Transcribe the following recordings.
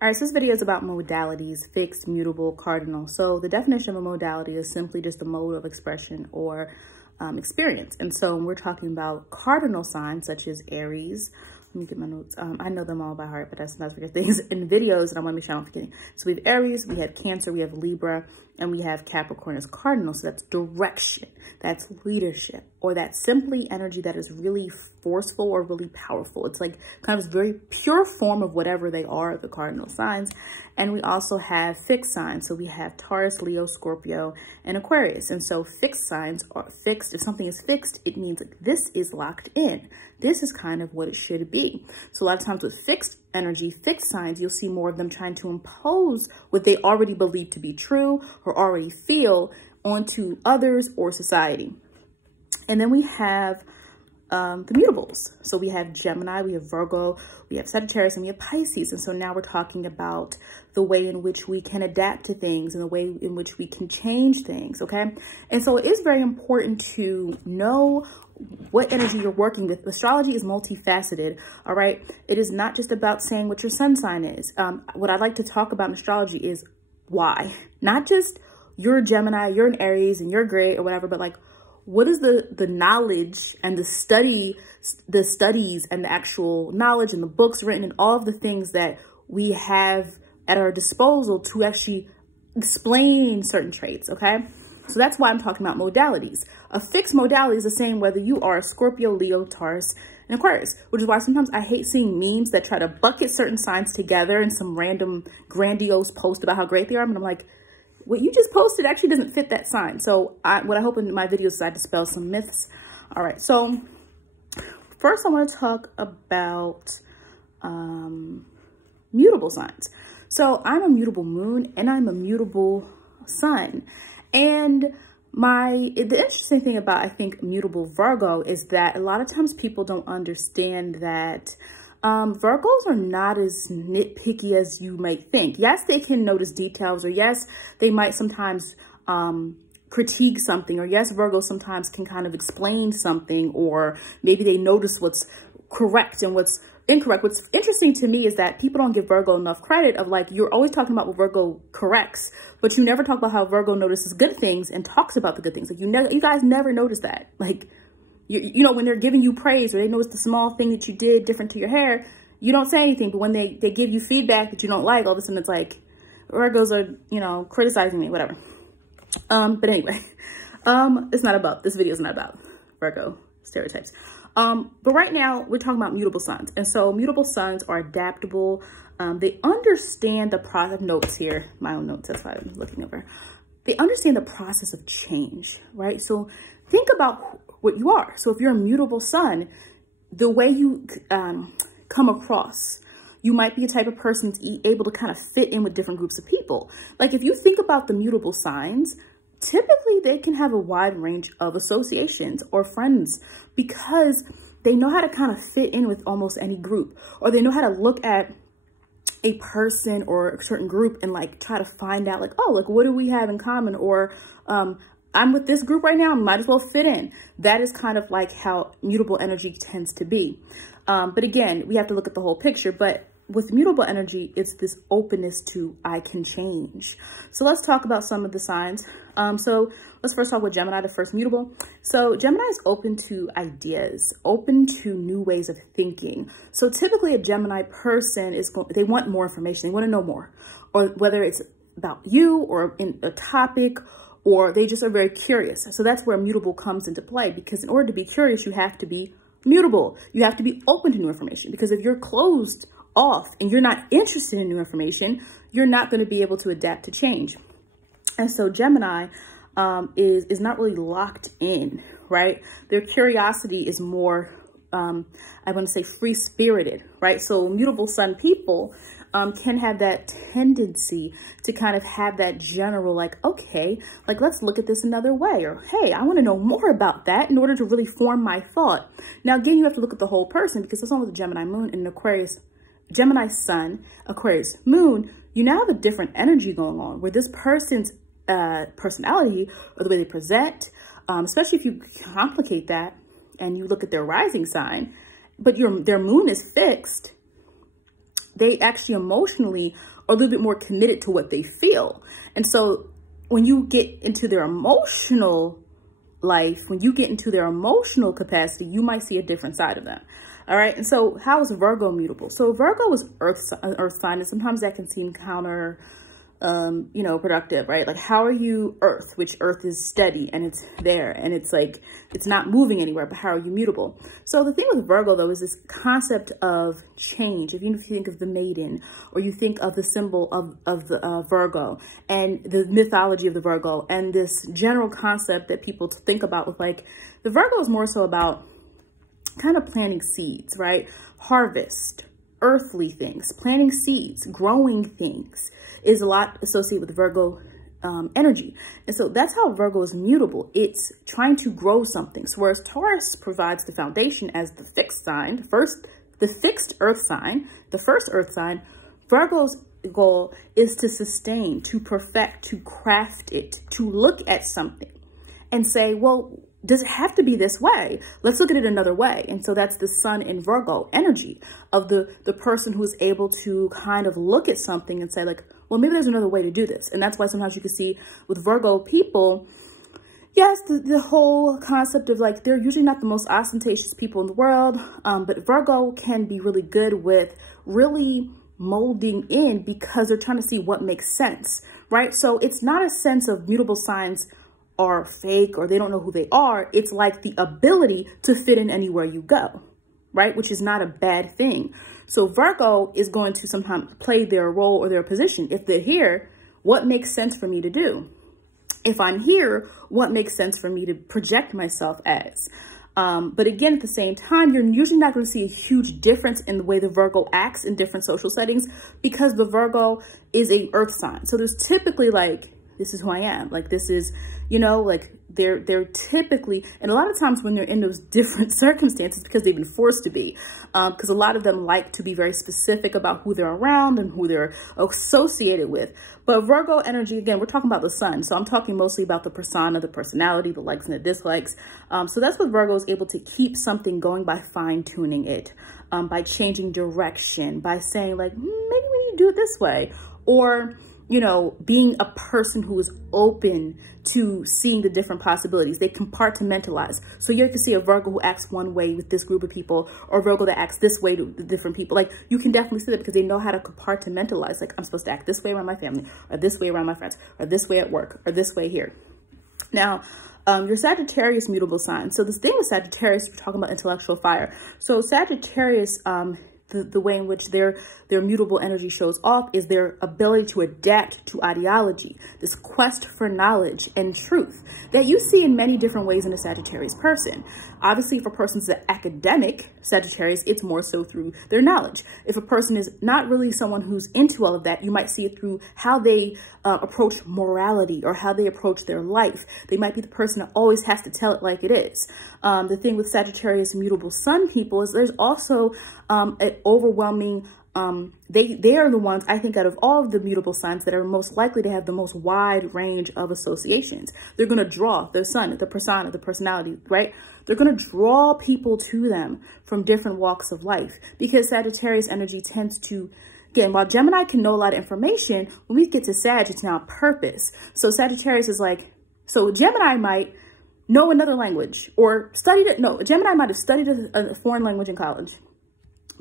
All right, so this video is about modalities, fixed, mutable, cardinal. So the definition of a modality is simply just a mode of expression or experience. And so when we're talking about cardinal signs such as Aries, let me get my notes. I know them all by heart, but I sometimes forget things in videos and I want to make sure I don't forget. So we have Aries, we have Cancer, we have Libra, and we have Capricorn as cardinal. So that's direction, that's leadership, or that's simply energy that is really forceful or really powerful. It's like kind of this very pure form of whatever they are, the cardinal signs. And we also have fixed signs. So we have Taurus, Leo, Scorpio, and Aquarius. And so fixed signs are fixed. If something is fixed, it means like this is locked in. This is kind of what it should be. So a lot of times with fixed energy, fixed signs, you'll see more of them trying to impose what they already believe to be true or already feel onto others or society. And then we have the mutables. So we have Gemini, we have Virgo, we have Sagittarius, and we have Pisces. And so now we're talking about the way in which we can adapt to things and the way in which we can change things, okay? And so it is very important to know what energy you're working with. Astrology is multifaceted, all right? It is not just about saying what your sun sign is. What I like to talk about in astrology is why. Not just you're a Gemini, you're an Aries, and you're great or whatever, but like, what is the knowledge and the studies and the actual knowledge and the books written and all of the things that we have at our disposal to actually explain certain traits, okay? So that's why I'm talking about modalities. A fixed modality is the same whether you are a Scorpio, Leo, Taurus, and Aquarius, which is why sometimes I hate seeing memes that try to bucket certain signs together in some random grandiose post about how great they are. And I'm like, what you just posted actually doesn't fit that sign. So what I hope in my videos is I dispel some myths. All right, so first I want to talk about mutable signs. So I'm a mutable moon and I'm a mutable sun. And the interesting thing about, I think, mutable Virgo is that a lot of times people don't understand that Virgos are not as nitpicky as you might think. Yes, they can notice details, or yes, they might sometimes critique something, or yes, Virgos sometimes can kind of explain something, or maybe they notice what's correct and what's incorrect. What's interesting to me is that people don't give Virgo enough credit of like, you're always talking about what Virgo corrects, but you never talk about how Virgo notices good things and talks about the good things. Like you guys never notice that. Like, you know, when they're giving you praise or they notice the small thing that you did different to your hair, you don't say anything. But when they give you feedback that you don't like, all of a sudden it's like, Virgos are, you know, criticizing me, whatever. But anyway, this video is not about Virgo stereotypes. But right now we're talking about mutable signs. And so mutable signs are adaptable. They understand the process. Notes here, my own notes, that's why I'm looking over. They understand the process of change, right? So think about what you are. So if you're a mutable sun, the way you come across, you might be a type of person to able to kind of fit in with different groups of people. Like if you think about the mutable signs, typically they can have a wide range of associations or friends because they know how to kind of fit in with almost any group, or they know how to look at a person or a certain group and like try to find out like, oh, like what do we have in common? Or I'm with this group right now, I might as well fit in. That is kind of like how mutable energy tends to be. But again, we have to look at the whole picture. But with mutable energy, it's this openness to I can change. So let's talk about some of the signs. So let's first talk with Gemini, the first mutable. So Gemini is open to ideas, open to new ways of thinking. So typically a Gemini person they want more information. They want to know more, or whether it's about you or in a topic, or they just are very curious. So that's where mutable comes into play, because in order to be curious, you have to be mutable. You have to be open to new information, because if you're closed off and you're not interested in new information, you're not going to be able to adapt to change. And so Gemini is not really locked in, right? Their curiosity is more, I want to say free-spirited, right? So mutable sun people can have that tendency to kind of have that general, like, okay, like, let's look at this another way, or, hey, I want to know more about that in order to really form my thought. Now, again, you have to look at the whole person, because it's almost a Gemini moon and an Aquarius, Gemini sun, Aquarius moon, you now have a different energy going on where this person's personality or the way they present, especially if you complicate that and you look at their rising sign, but their moon is fixed, they actually emotionally are a little bit more committed to what they feel. And so when you get into their emotional life, when you get into their emotional capacity, you might see a different side of them. All right. And so how is Virgo mutable? So Virgo is earth sign, and sometimes that can seem counter, you know, productive, right? Like, how are you earth, which earth is steady and it's there and it's like, it's not moving anywhere, but how are you mutable? So the thing with Virgo though, is this concept of change. If you think of the maiden, or you think of the symbol of the Virgo and the mythology of the Virgo, and this general concept that people think about with like, the Virgo is more so about kind of planting seeds, right? Harvest, earthly things, planting seeds, growing things is a lot associated with Virgo energy. And so that's how Virgo is mutable. It's trying to grow something. So whereas Taurus provides the foundation as the fixed sign, the fixed earth sign, the first earth sign, Virgo's goal is to sustain, to perfect, to craft it, to look at something and say, well, does it have to be this way? Let's look at it another way. And so that's the sun in Virgo energy of the person who is able to kind of look at something and say like, well, maybe there's another way to do this. And that's why sometimes you can see with Virgo people, yes, the whole concept of like, they're usually not the most ostentatious people in the world, but Virgo can be really good with really molding in because they're trying to see what makes sense, right? So it's not a sense of mutable signs are fake or they don't know who they are. It's like the ability to fit in anywhere you go, right? Which is not a bad thing. So Virgo is going to sometimes play their role or their position. If they're here, what makes sense for me to do? If I'm here, what makes sense for me to project myself as? But again, at the same time, you're usually not going to see a huge difference in the way the Virgo acts in different social settings because the Virgo is a earth sign. So there's typically like, this is who I am. Like, this is, you know, like they're typically, and a lot of times when they're in those different circumstances, because they've been forced to be, because a lot of them like to be very specific about who they're around and who they're associated with. But Virgo energy, again, we're talking about the sun. So I'm talking mostly about the persona, the personality, the likes and the dislikes. So that's what Virgo is able to keep something going by fine tuning it, by changing direction, by saying like, maybe we need to do it this way. Or, you know, being a person who is open to seeing the different possibilities. They compartmentalize. So you can see a Virgo who acts one way with this group of people, or Virgo that acts this way to the different people. Like, you can definitely see that because they know how to compartmentalize. Like, I'm supposed to act this way around my family, or this way around my friends, or this way at work, or this way here. Now, your Sagittarius mutable sign. So this thing with Sagittarius, we're talking about intellectual fire. So Sagittarius, the way in which their mutable energy shows off is their ability to adapt to ideology, this quest for knowledge and truth that you see in many different ways in a Sagittarius person. Obviously, if a person's an academic Sagittarius, it's more so through their knowledge. If a person is not really someone who's into all of that, you might see it through how they approach morality or how they approach their life. They might be the person that always has to tell it like it is. The thing with Sagittarius mutable sun people is there's also an overwhelming, they are the ones, I think, out of all of the mutable signs that are most likely to have the most wide range of associations. They're going to draw the sun, the persona, the personality, right? They're going to draw people to them from different walks of life because Sagittarius energy tends to, again, while Gemini can know a lot of information, when we get to Sag, it's now purpose. So Sagittarius is like, so Gemini might know another language or studied it. No, Gemini might have studied a foreign language in college,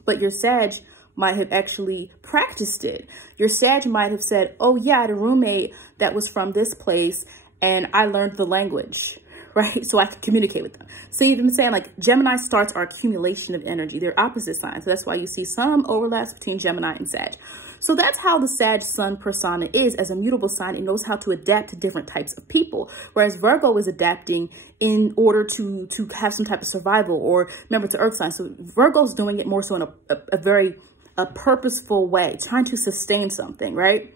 but your Sag might have actually practiced it. Your Sag might have said, oh yeah, I had a roommate that was from this place and I learned the language, right? So I could communicate with them. So you've been saying like Gemini starts our accumulation of energy. They're opposite signs. So that's why you see some overlaps between Gemini and Sag. So that's how the Sag sun persona is as a mutable sign. It knows how to adapt to different types of people. Whereas Virgo is adapting in order to have some type of survival, or remember, it's an earth sign. So Virgo's doing it more so in a very purposeful way, trying to sustain something, right?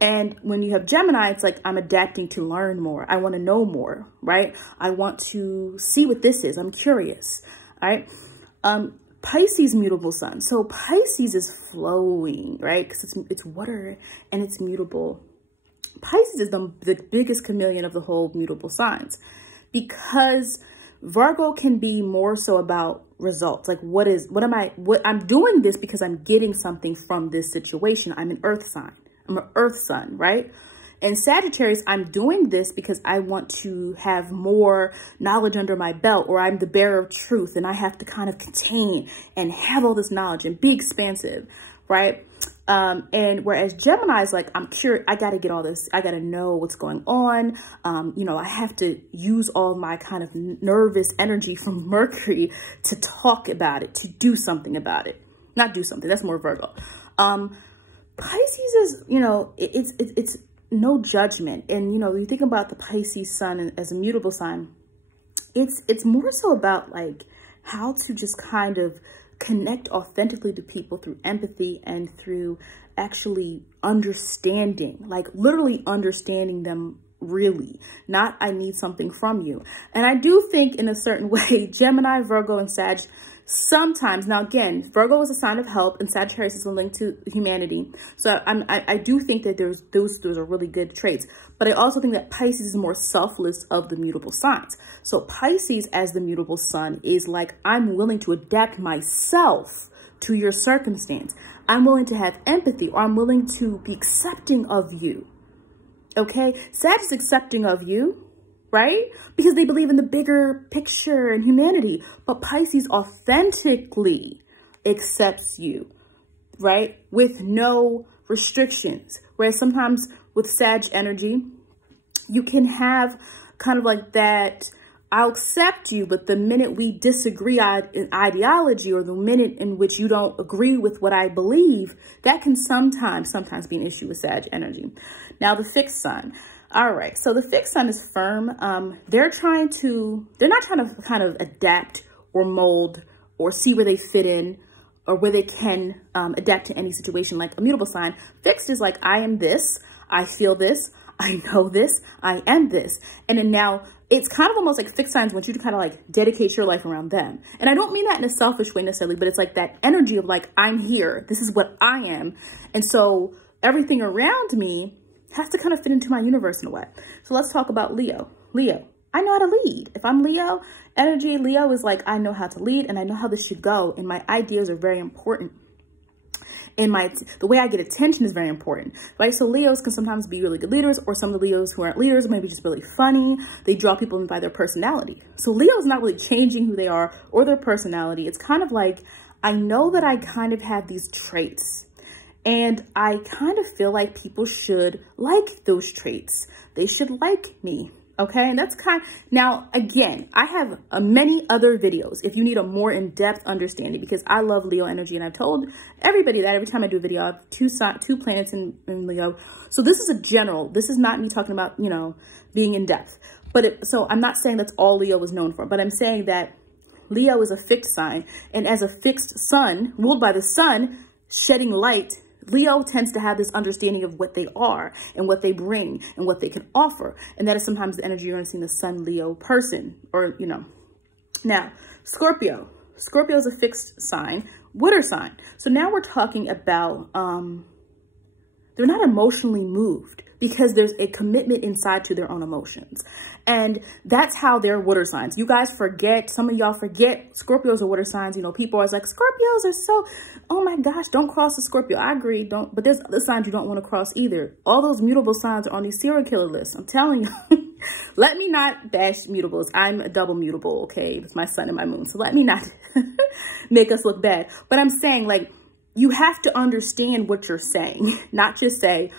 And when you have Gemini, it's like, I'm adapting to learn more. I want to know more, right? I want to see what this is. I'm curious, all right? Pisces mutable sun. So Pisces is flowing, right? Because it's water and it's mutable. Pisces is the biggest chameleon of the whole mutable signs because Virgo can be more so about results. Like what I'm doing this because I'm getting something from this situation. I'm an earth sign. I'm an earth sun, right? And Sagittarius, I'm doing this because I want to have more knowledge under my belt, or I'm the bearer of truth and I have to kind of contain and have all this knowledge and be expansive, right? And whereas Gemini is like, I'm curious, I got to get all this. I got to know what's going on. You know, I have to use all my kind of nervous energy from Mercury to talk about it, to do something about it. Not do something. That's more Virgo. Pisces is, you know, it's no judgment. And, you know, you think about the Pisces sun as a mutable sign, it's more so about like how to just kind of connect authentically to people through empathy and through actually understanding, like literally understanding them really, not I need something from you. And I do think in a certain way, Gemini, Virgo, and Sag sometimes, now again, Virgo is a sign of help and Sagittarius is a link to humanity. So I do think that those are really good traits, but I also think that Pisces is more selfless of the mutable signs. So Pisces as the mutable sun is like, I'm willing to adapt myself to your circumstance. I'm willing to have empathy, or I'm willing to be accepting of you. Okay. Sag is accepting of you, right? Because they believe in the bigger picture and humanity. But Pisces authentically accepts you, right? With no restrictions. Whereas sometimes with Sag energy, you can have kind of like that, I'll accept you, but the minute we disagree in ideology, or the minute in which you don't agree with what I believe, that can sometimes be an issue with Sag energy. Now, the fixed sign. All right, so the fixed sign is firm. They're not trying to kind of adapt or mold or see where they fit in or where they can adapt to any situation like a mutable sign. Fixed is like, I am this, I feel this, I know this, I am this. And then now it's kind of almost like fixed signs want you to kind of like dedicate your life around them. And I don't mean that in a selfish way necessarily, but it's like that energy of like, I'm here, this is what I am. And so everything around me has to kind of fit into my universe in a way. So let's talk about Leo. Leo, I know how to lead. If I'm Leo energy, Leo is like, I know how to lead and I know how this should go. And my ideas are very important. And the way I get attention is very important, right? So Leos can sometimes be really good leaders, or some of the Leos who aren't leaders may be just really funny. They draw people in by their personality. So Leo is not really changing who they are or their personality. It's kind of like, I know that I kind of have these traits, and I kind of feel like people should like those traits. They should like me. Okay. And that's now, again, I have many other videos if you need a more in-depth understanding, because I love Leo energy. And I've told everybody that every time I do a video, I have two planets in Leo. So this is a general, this is not me talking about, you know, being in depth, so I'm not saying that's all Leo is known for, but I'm saying that Leo is a fixed sign, and as a fixed sun ruled by the sun shedding light, Leo tends to have this understanding of what they are and what they bring and what they can offer. And that is sometimes the energy you're going to see in the Sun Leo person, or, you know. Now, Scorpio. Scorpio is a fixed sign, water sign. So now we're talking about, they're not emotionally moved because there's a commitment inside to their own emotions. And that's how they're water signs. You guys forget, some of y'all forget Scorpios are water signs. You know, people are always like, Scorpios are so, oh my gosh, don't cross the Scorpio. I agree, don't, but there's other signs you don't want to cross either. All those mutable signs are on these serial killer lists. I'm telling you. Let me not bash mutables. I'm a double mutable, okay? It's my sun and my moon. So let me not make us look bad. But I'm saying, like, you have to understand what you're saying, not just say,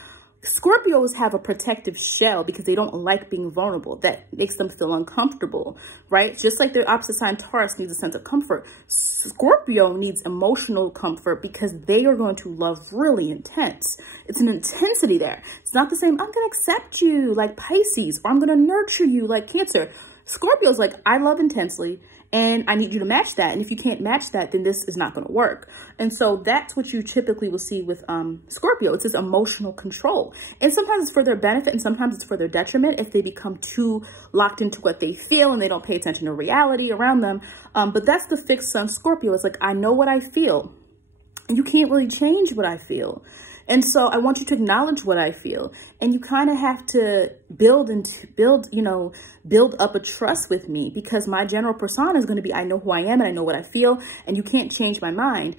Scorpios have a protective shell because they don't like being vulnerable. That makes them feel uncomfortable, right? Just like their opposite sign Taurus needs a sense of comfort. Scorpio needs emotional comfort because they are going to love really intense. It's an intensity there. It's not the same, I'm going to accept you like Pisces, or I'm going to nurture you like Cancer. Scorpio's like, I love intensely, and I need you to match that. And if you can't match that, then this is not going to work. And so that's what you typically will see with Scorpio. It's this emotional control. And sometimes it's for their benefit, and sometimes it's for their detriment if they become too locked into what they feel and they don't pay attention to reality around them. But that's the fixed sun Scorpio. It's like, I know what I feel. You can't really change what I feel. And so I want you to acknowledge what I feel. And you kind of have to build up a trust with me, because my general persona is going to be, I know who I am and I know what I feel, and you can't change my mind.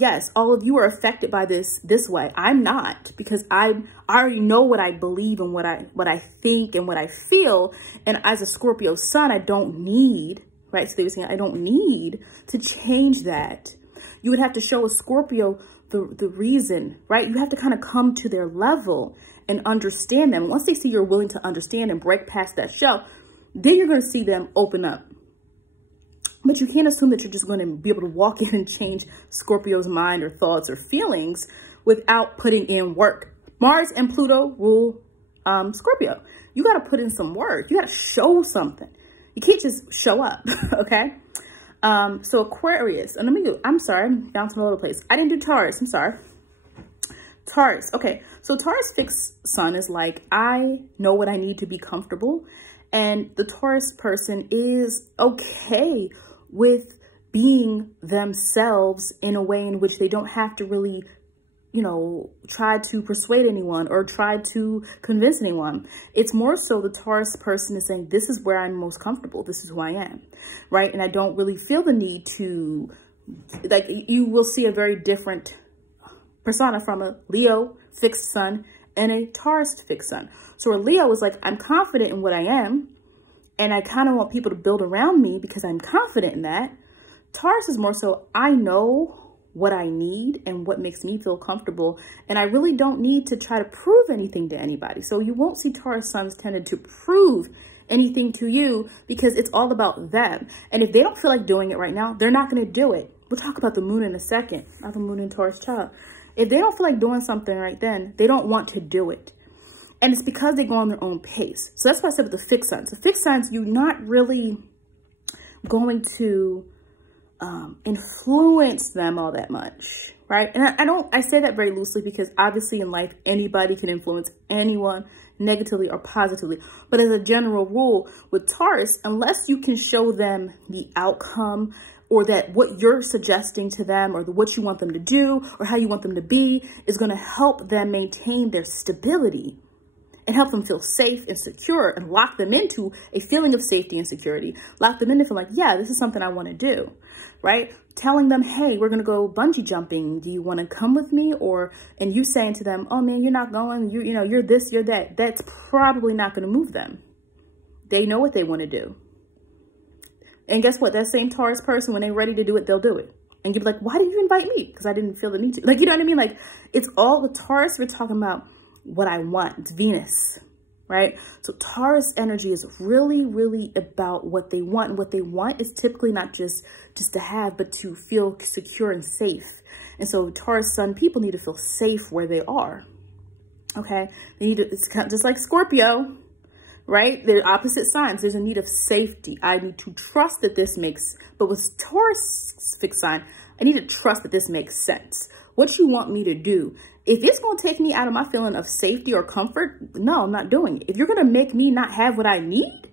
Yes, all of you are affected by this way. I'm not, because I already know what I believe and what I think and what I feel. And as a Scorpio sun, I don't need, right? So they were saying, I don't need to change that. You would have to show a Scorpio the reason, right? You have to kind of come to their level and understand them. Once they see you're willing to understand and break past that shell, then you're going to see them open up. But you can't assume that you're just going to be able to walk in and change Scorpio's mind or thoughts or feelings without putting in work. Mars and Pluto rule Scorpio. You got to put in some work. You got to show something. You can't just show up, okay? So Aquarius, and I'm sorry, I'm bouncing all over the place. I didn't do Taurus, I'm sorry. Taurus, okay. So Taurus fixed sun is like, I know what I need to be comfortable. And the Taurus person is okay with being themselves in a way in which they don't have to really, try to persuade anyone or try to convince anyone. It's more so the Taurus person is saying, this is where I'm most comfortable. This is who I am, right? And I don't really feel the need to, like, you will see a very different persona from a Leo fixed sun and a Taurus fixed sun. So a Leo is like, I'm confident in what I am, and I kind of want people to build around me because I'm confident in that. Taurus is more so, I know what I need and what makes me feel comfortable, and I really don't need to try to prove anything to anybody. So you won't see Taurus suns tended to prove anything to you, because it's all about them. And if they don't feel like doing it right now, they're not going to do it. We'll talk about the moon in a second. I have a moon in Taurus child. If they don't feel like doing something right then, they don't want to do it. And it's because they go on their own pace. So that's why I said with the fixed signs. The fixed signs, you're not really going to influence them all that much, right? And I say that very loosely, because obviously in life, anybody can influence anyone negatively or positively. But as a general rule with Taurus, unless you can show them the outcome, or that what you're suggesting to them or what you want them to do or how you want them to be is going to help them maintain their stability and help them feel safe and secure, and lock them into a feeling of safety and security. Lock them into feeling like, yeah, this is something I want to do, right? Telling them, hey, we're going to go bungee jumping. Do you want to come with me? And you saying to them, oh man, you're not going, you're this, you're that. That's probably not going to move them. They know what they want to do. And guess what? That same Taurus person, when they're ready to do it, they'll do it. And you'll be like, why did you invite me? Because I didn't feel the need to. Like, you know what I mean? Like, it's all with Taurus, we're talking about what I want. It's Venus, right? So Taurus energy is really, really about what they want. And what they want is typically not just to have, but to feel secure and safe. And so Taurus sun people need to feel safe where they are. Okay. They need to, it's kind of just like Scorpio, right? They're opposite signs. There's a need of safety. I need to trust that this makes, but with Taurus fixed sign, I need to trust that this makes sense. What you want me to do, if it's going to take me out of my feeling of safety or comfort, no, I'm not doing it. If you're going to make me not have what I need,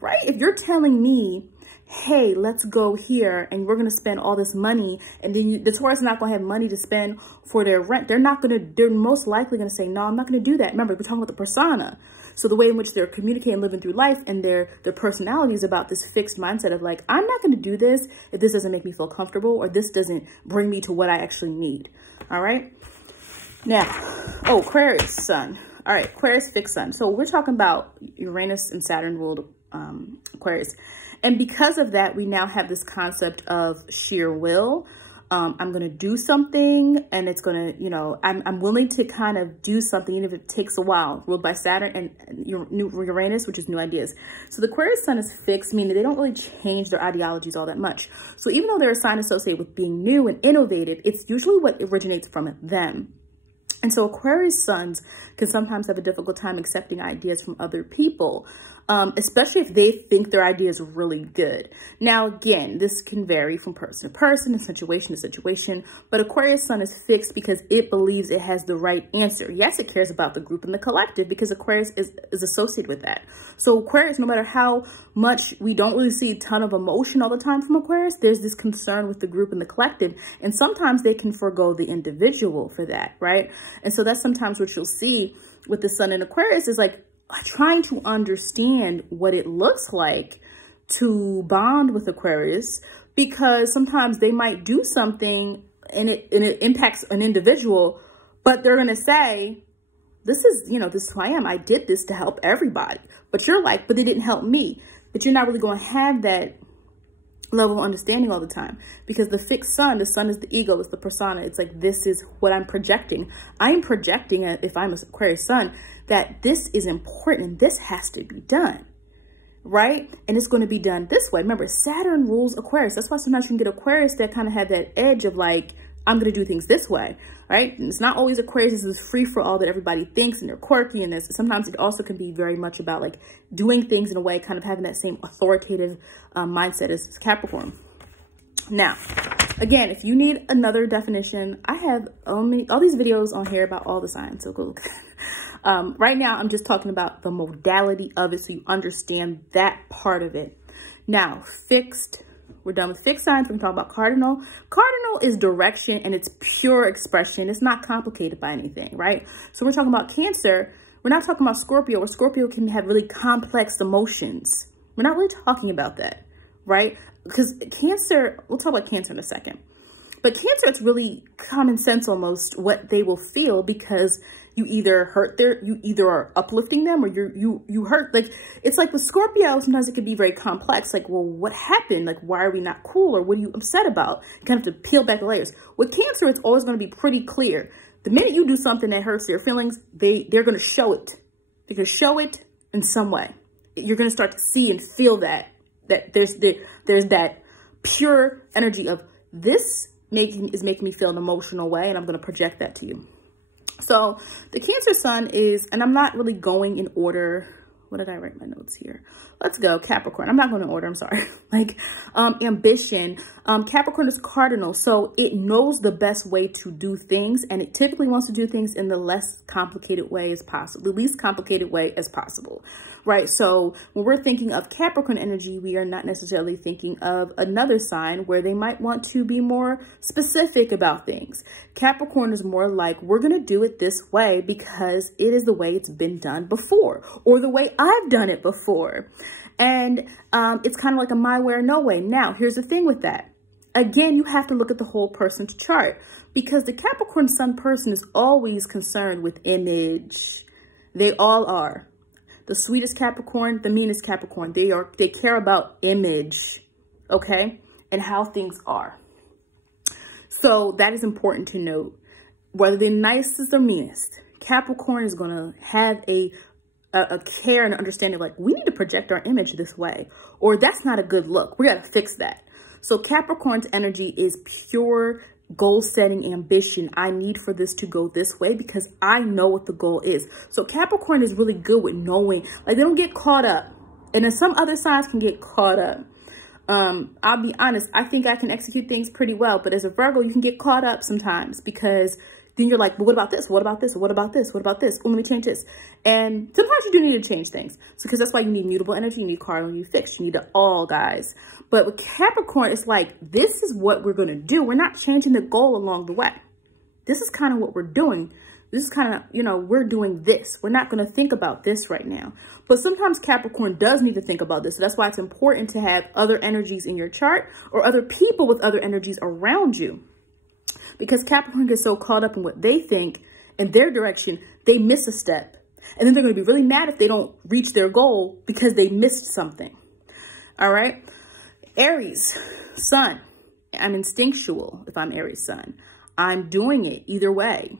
right? If you're telling me, hey, let's go here and we're going to spend all this money, and then the Taurus is not going to have money to spend for their rent, they're most likely going to say, no, I'm not going to do that. Remember, we're talking about the persona. So the way in which they're communicating, living through life, and their personality is about this fixed mindset of like, I'm not going to do this if this doesn't make me feel comfortable, or this doesn't bring me to what I actually need. All right. Now, Aquarius sun. All right, Aquarius fixed sun. So we're talking about Uranus and Saturn ruled Aquarius. And because of that, we now have this concept of sheer will. I'm going to do something, and it's going to, I'm willing to kind of do something, even if it takes a while, ruled by Saturn and Uranus, which is new ideas. So the Aquarius sun is fixed, meaning they don't really change their ideologies all that much. So even though they're a sign associated with being new and innovative, it's usually what originates from them. And so Aquarius suns can sometimes have a difficult time accepting ideas from other people. especially if they think their idea is really good. Now, again, this can vary from person to person and situation to situation, but Aquarius sun is fixed because it believes it has the right answer. Yes, it cares about the group and the collective because Aquarius is associated with that. So Aquarius, no matter how much we don't really see a ton of emotion all the time from Aquarius, there's this concern with the group and the collective. And sometimes they can forego the individual for that, right? And so that's sometimes what you'll see with the sun in Aquarius is like trying to understand what it looks like to bond with Aquarius, because sometimes they might do something and it impacts an individual, but they're going to say, this is, you know, this is who I am. I did this to help everybody. But you're like, but it didn't help me. But you're not really going to have that level of understanding all the time, because the fixed sun, the sun is the ego, it's the persona. It's like, this is what I'm projecting. I'm projecting, if I'm an Aquarius sun, that this is important. This has to be done, right? And it's going to be done this way. Remember, Saturn rules Aquarius. That's why sometimes you can get Aquarius that kind of have that edge of like, I'm going to do things this way, right? And it's not always Aquarius is this free for all that everybody thinks and they're quirky and this. Sometimes it also can be very much about like doing things in a way, kind of having that same authoritative mindset as Capricorn. Now, again, if you need another definition, I have all these videos on here about all the signs, so go look. Right now, I'm just talking about the modality of it so you understand that part of it. Now, fixed. We're done with fixed signs. We're going to talk about cardinal. Cardinal is direction and it's pure expression. It's not complicated by anything, right? So we're talking about Cancer. We're not talking about Scorpio, where Scorpio can have really complex emotions. We're not really talking about that, right? Because Cancer, we'll talk about Cancer in a second. But Cancer, it's really common sense almost what they will feel, because you either you either are uplifting them or you hurt. Like, it's like with Scorpio, sometimes it can be very complex. Like, well, what happened? Like, why are we not cool? Or what are you upset about? You kind of have to peel back the layers. With Cancer, it's always going to be pretty clear. The minute you do something that hurts their feelings, they're going to show it. They're going to show it in some way. You're going to start to see and feel that there's that pure energy of this is making me feel an emotional way, and I'm going to project that to you. So the Cancer sun is, and I'm not really going in order. What did I write my notes here? Let's go Capricorn. I'm not going in order. I'm sorry. Like, ambition. Capricorn is cardinal. So it knows the best way to do things. And it typically wants to do things in the less complicated way as possible, the least complicated way as possible. Right. So when we're thinking of Capricorn energy, we are not necessarily thinking of another sign where they might want to be more specific about things. Capricorn is more like, we're going to do it this way because it is the way it's been done before, or the way I've done it before. And it's kind of like a my way or no way. Now, here's the thing with that. Again, you have to look at the whole person's chart, because the Capricorn sun person is always concerned with image. They all are. The sweetest Capricorn, the meanest Capricorn, they care about image, okay? And how things are. So that is important to note. Whether they're nicest or meanest, Capricorn is going to have a care and understanding, like, we need to project our image this way, or that's not a good look. We got to fix that. So Capricorn's energy is pure goal setting, ambition. I need for this to go this way because I know what the goal is. So Capricorn is really good with knowing, like, they don't get caught up. And then some other signs can get caught up. I'll be honest, I think I can execute things pretty well, but as a Virgo, you can get caught up sometimes, because then you're like, well, what about this? What about this? What about this? What about this? Oh, let me change this. And sometimes you do need to change things. So, because that's why you need mutable energy, you need cardinal, you need fixed, you need it all, guys. But with Capricorn, it's like, this is what we're going to do. We're not changing the goal along the way. This is kind of what we're doing. This is kind of, you know, we're doing this. We're not going to think about this right now. But sometimes Capricorn does need to think about this. So that's why it's important to have other energies in your chart, or other people with other energies around you. Because Capricorn gets so caught up in what they think in their direction, they miss a step. And then they're going to be really mad if they don't reach their goal because they missed something. All right. Aries sun. I'm instinctual if I'm Aries sun. I'm doing it either way.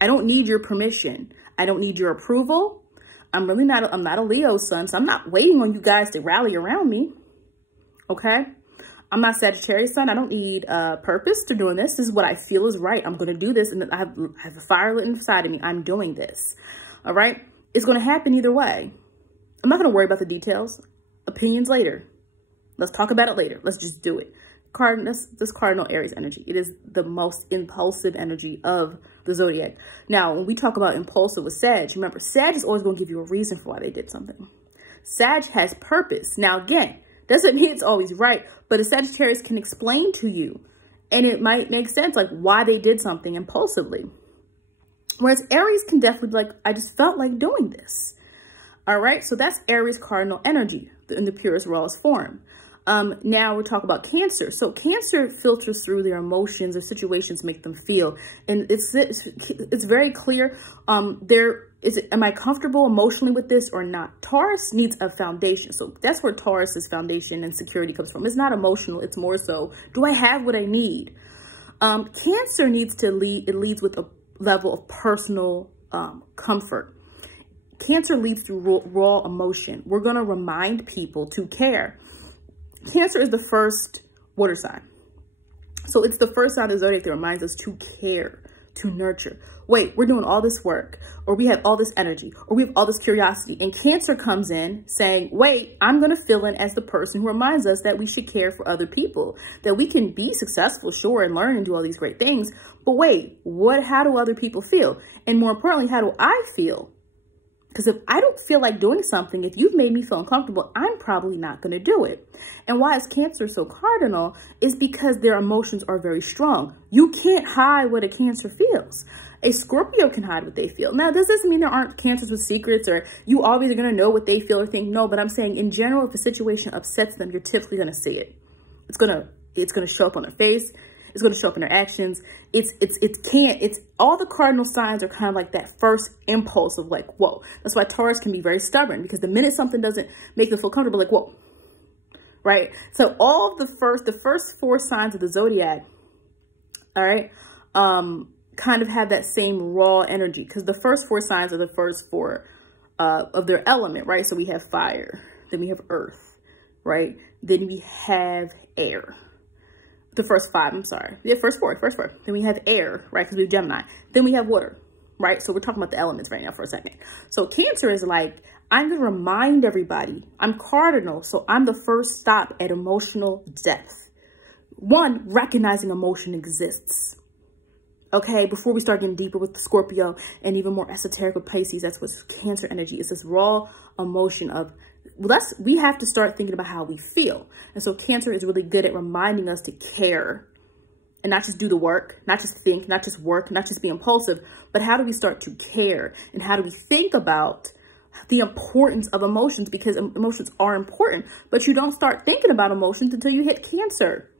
I don't need your permission. I don't need your approval. I'm not a Leo sun, so I'm not waiting on you guys to rally around me. Okay. I'm not Sagittarius sun. I don't need purpose to doing this. This is what I feel is right. I'm going to do this. And I have a fire lit inside of me. I'm doing this. All right. It's going to happen either way. I'm not going to worry about the details. Opinions later. Let's talk about it later. Let's just do it. This Cardinal Aries energy. It is the most impulsive energy of the zodiac. Now, when we talk about impulsive with Sag, remember, Sag is always going to give you a reason for why they did something. Sag has purpose. Now, again, doesn't mean it's always right, but a Sagittarius can explain to you, and it might make sense, like, why they did something impulsively. Whereas Aries can definitely be like, I just felt like doing this. All right, so that's Aries cardinal energy in the purest, rawest form. Now we'll talk about Cancer. So Cancer filters through their emotions or situations make them feel. And it's very clear. Am I comfortable emotionally with this or not? Taurus needs a foundation. So that's where Taurus's foundation and security comes from. It's not emotional. It's more so, do I have what I need? Cancer needs to lead. It leads with a level of personal comfort. Cancer leads through raw emotion. We're going to remind people to care. Cancer is the first water sign. So it's the first sign of the zodiac that reminds us to care, to nurture. Wait, we're doing all this work, or we have all this energy, or we have all this curiosity. And Cancer comes in saying, wait, I'm going to fill in as the person who reminds us that we should care for other people, that we can be successful, sure, and learn and do all these great things. But wait, how do other people feel? And more importantly, how do I feel? Because if I don't feel like doing something, if you've made me feel uncomfortable, I'm probably not going to do it. And why is Cancer so cardinal is because their emotions are very strong. You can't hide what a Cancer feels. A Scorpio can hide what they feel. Now, this doesn't mean there aren't Cancers with secrets or you always are going to know what they feel or think. No, but I'm saying in general, if a situation upsets them, you're typically going to see it. It's going to show up on their face. It's going to show up in their actions. It's all the cardinal signs are kind of like that first impulse of like, whoa. That's why Taurus can be very stubborn, because the minute something doesn't make them feel comfortable, like, whoa, right? So all of the first 4 signs of the zodiac, all right, kind of have that same raw energy, because the first 4 signs are the first 4 of their element, right? So we have fire, then we have earth, right? Then we have air. The first 5, I'm sorry. Yeah, first four. Then we have air, right? Because we have Gemini. Then we have water, right? So we're talking about the elements right now for a second. So Cancer is like, I'm going to remind everybody, I'm cardinal. So I'm the first stop at emotional depth. 1, recognizing emotion exists. Okay, before we start getting deeper with the Scorpio and even more esoteric with Pisces, that's what's Cancer energy. It's this raw emotion of, we have to start thinking about how we feel. And so Cancer is really good at reminding us to care and not just do the work, not just think, not just work, not just be impulsive, but how do we start to care and how do we think about the importance of emotions, because emotions are important, but you don't start thinking about emotions until you hit Cancer.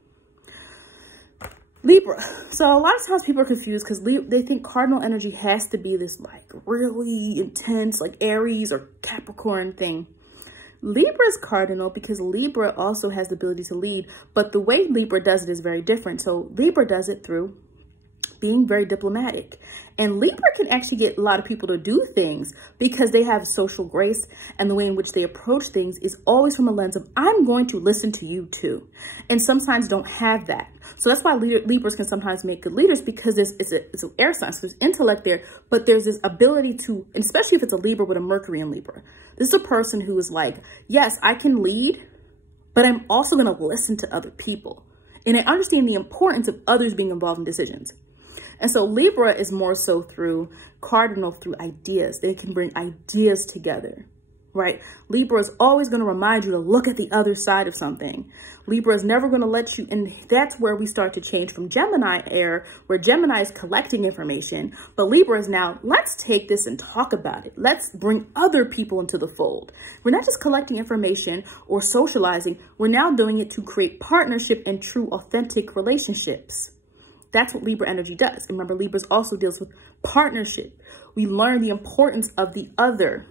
Libra. So a lot of times people are confused because they think cardinal energy has to be this like really intense, like Aries or Capricorn thing. Libra is cardinal because Libra also has the ability to lead, but the way Libra does it is very different. So Libra does it through being very diplomatic. And Libra can actually get a lot of people to do things because they have social grace, and the way in which they approach things is always from a lens of, I'm going to listen to you too. And sometimes don't have that. So that's why Libras can sometimes make good leaders, because it's an air sign, so there's intellect there, but there's this ability to, and especially if it's a Libra with a Mercury in Libra. This is a person who is like, yes, I can lead, but I'm also going to listen to other people. And I understand the importance of others being involved in decisions. And so Libra is more so through cardinal, through ideas. They can bring ideas together, right? Libra is always going to remind you to look at the other side of something. Libra is never going to let you, and that's where we start to change from Gemini air, where Gemini is collecting information, but Libra is now, let's take this and talk about it. Let's bring other people into the fold. We're not just collecting information or socializing. We're now doing it to create partnership and true, authentic relationships. That's what Libra energy does. And remember, Libra also deals with partnership. We learn the importance of the other,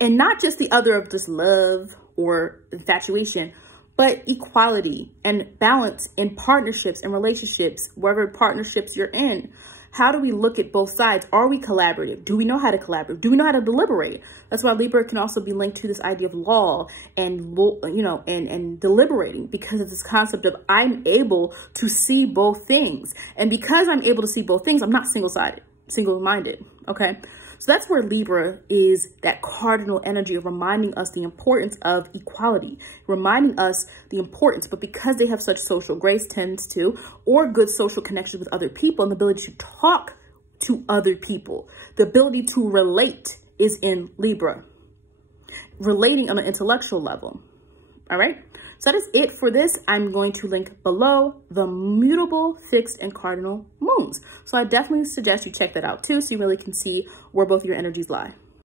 and not just the other of just love or infatuation, but equality and balance in partnerships and relationships, wherever partnerships you're in. How do we look at both sides? Are we collaborative? Do we know how to collaborate? Do we know how to deliberate? That's why Libra can also be linked to this idea of law and, you know, and deliberating, because of this concept of I'm able to see both things. And because I'm able to see both things, I'm not single-minded, okay? So that's where Libra is that cardinal energy of reminding us the importance of equality, reminding us the importance, but because they have such social grace tends to, or good social connections with other people and the ability to talk to other people, the ability to relate is in Libra, relating on an intellectual level. All right. So that is it for this. I'm going to link below the mutable, fixed, and cardinal moons. So I definitely suggest you check that out too, so you really can see where both your energies lie.